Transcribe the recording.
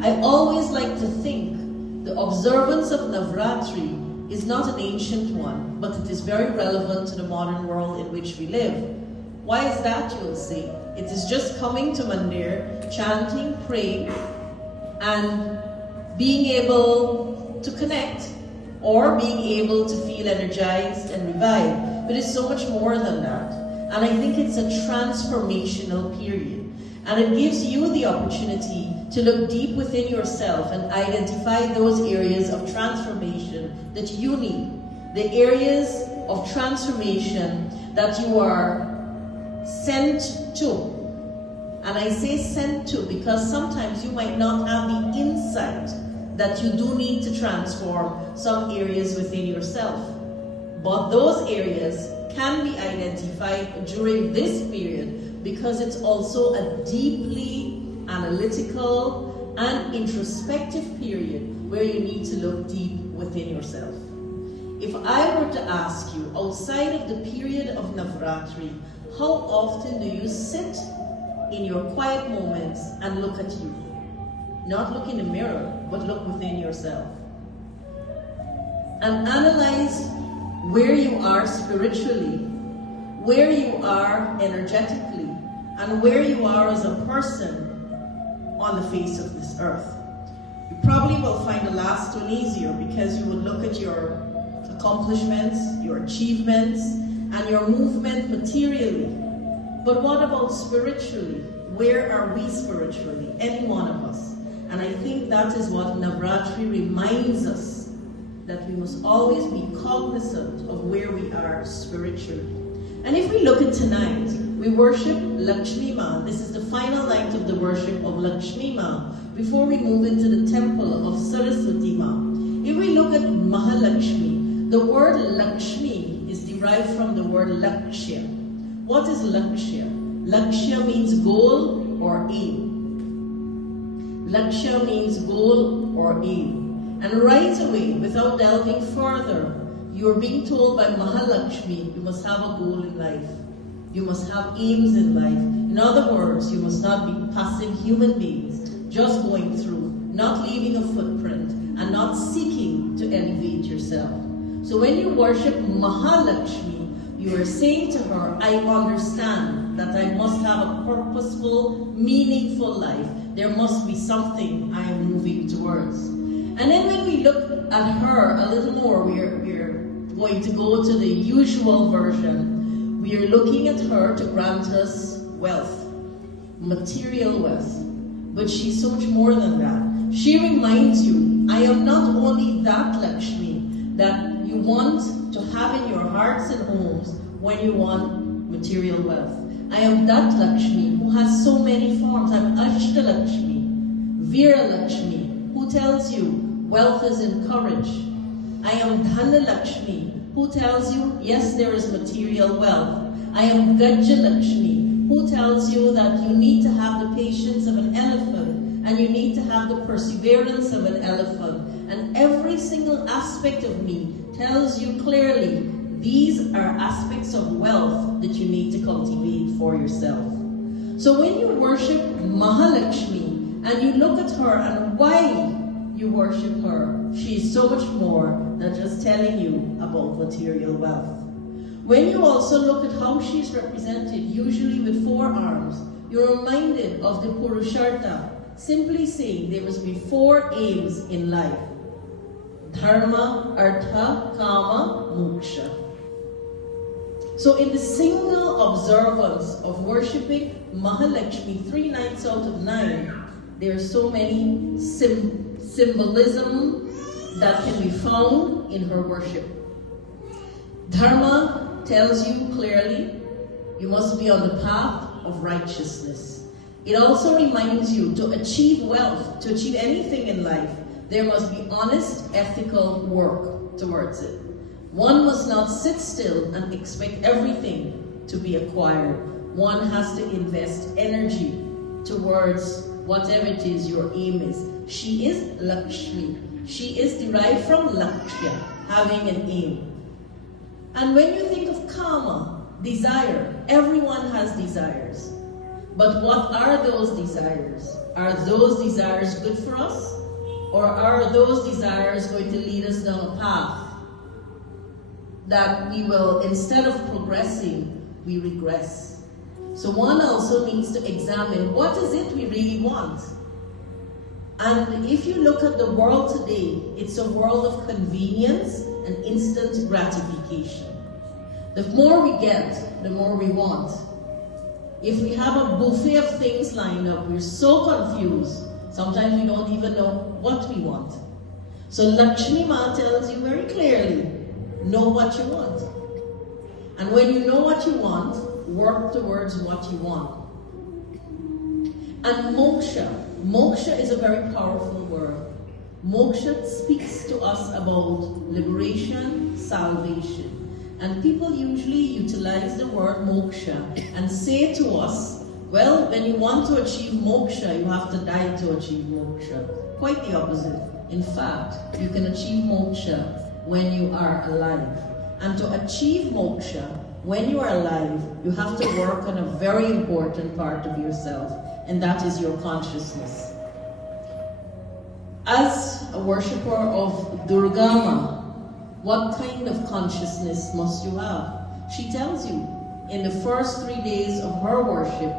I always like to think the observance of Navaratri is not an ancient one, but it is very relevant to the modern world in which we live. Why is that, you'll see? It is just coming to Mandir, chanting, praying, and being able to connect, or being able to feel energized and revived. But it's so much more than that. And I think it's a transformational period. And it gives you the opportunity to look deep within yourself and identify those areas of transformation that you need. The areas of transformation that you are sent to. And I say sent to because sometimes you might not have the insight that you do need to transform some areas within yourself. But those areas can be identified during this period because it's also a deeply analytical and introspective period where you need to look deep within yourself. If I were to ask you, outside of the period of Navaratri, how often do you sit in your quiet moments and look at you? Not look in the mirror, but look within yourself. And analyze where you are spiritually, where you are energetically, and where you are as a person on the face of this earth. You probably will find the last one easier because you would look at your accomplishments, your achievements, and your movement materially. But what about spiritually? Where are we spiritually? Any one of us. And I think that is what Navaratri reminds us, that we must always be cognizant of where we are spiritually. And if we look at tonight, we worship Lakshmi Ma. This is the final night of the worship of Lakshmi Ma before we move into the temple of Saraswati Ma. If we look at Mahalakshmi, the word Lakshmi is derived from the word Lakshya. What is Lakshya? Lakshya means goal or aim. Lakshya means goal or aim. And right away, without delving further, you're being told by Mahalakshmi, you must have a goal in life. You must have aims in life. In other words, you must not be passive human beings, just going through, not leaving a footprint, and not seeking to elevate yourself. So when you worship Mahalakshmi, you are saying to her, I understand that I must have a purposeful, meaningful life. There must be something I am moving towards. And then when we look at her a little more, we're going to go to the usual version. We are looking at her to grant us wealth, material wealth. But she's so much more than that. She reminds you, I am not only that Lakshmi that you want to have in your hearts and homes when you want material wealth. I am that Lakshmi who has so many forms. I'm Ashta Lakshmi, Veera Lakshmi, who tells you wealth is encouraged. I am Dhana Lakshmi, who tells you, yes, there is material wealth. I am Gajja Lakshmi, who tells you that you need to have the patience of an elephant and you need to have the perseverance of an elephant. And every single aspect of me tells you clearly, these are aspects of wealth that you need to cultivate for yourself. So when you worship Mahalakshmi and you look at her and why you worship her, she is so much more than just telling you about material wealth. When you also look at how she's represented, usually with 4 arms, you're reminded of the Purushartha, simply saying there must be 4 aims in life. Dharma, Artha, Kama, Moksha. So in the single observance of worshipping Mahalakshmi 3 nights out of 9, there are so many symbolism that can be found in her worship. Dharma tells you clearly you must be on the path of righteousness. It also reminds you to achieve wealth, to achieve anything in life, there must be honest, ethical work towards it. One must not sit still and expect everything to be acquired. One has to invest energy towards whatever it is your aim is. She is Lakshmi. She is derived from Lakshya, having an aim. And when you think of Kama, desire, everyone has desires. But what are those desires? Are those desires good for us? Or are those desires going to lead us down a path that we will, instead of progressing, we regress? So one also needs to examine, what is it we really want? And if you look at the world today, it's a world of convenience and instant gratification. The more we get, the more we want. If we have a buffet of things lined up, we're so confused. Sometimes we don't even know what we want. So Lakshmi Ma tells you very clearly, know what you want. And when you know what you want, work towards what you want. And moksha. Moksha is a very powerful word. Moksha speaks to us about liberation, salvation. And people usually utilize the word moksha and say to us, well, when you want to achieve moksha, you have to die to achieve moksha. Quite the opposite. In fact, you can achieve moksha when you are alive. And to achieve moksha, when you are alive, you have to work on a very important part of yourself, and that is your consciousness. As a worshipper of Durga Ma, what kind of consciousness must you have? She tells you in the first 3 days of her worship,